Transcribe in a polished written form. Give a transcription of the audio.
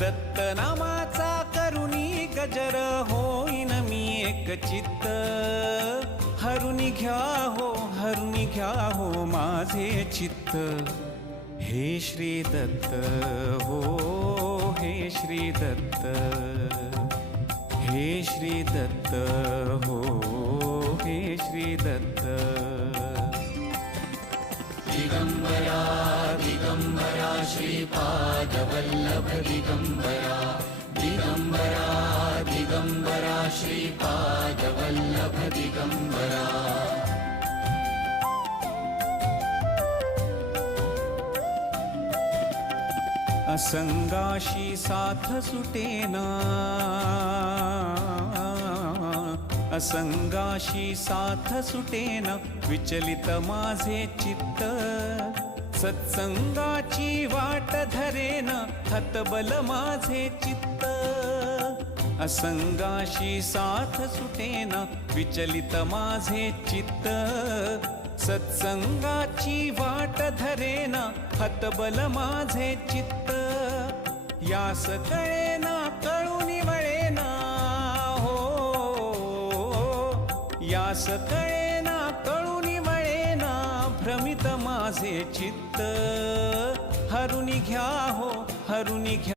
दत्त नामाचा करुणी गजर होईन मी एक चित्त हरुनी घ्या हो माझे चित्त हे श्री दत्त हो हे श्री दत्त हे श्री दत्त हो हे श्री दत्त दिगंबरा दिगंबरा श्रीपादवल्लभ दिगंबरा दिगंबरा दिगंबरा श्रीपादवल्लभ दिगंबरा असंगाशी साथ सुटेना असंगाशी साथ सुटेना विचलित माझे चित्त सत्संगाची वाट धरेना हतबल माझे चित्त असंगाशी साथ सुटेना विचलित माझे चित्त सत्संगाची वाट धरेना हतबल माझे चित्त यास कळेना कळूनी वळेना हो यास कळेना कळूनी वळेना भ्रमित माझे चित्त हरुनी घ्या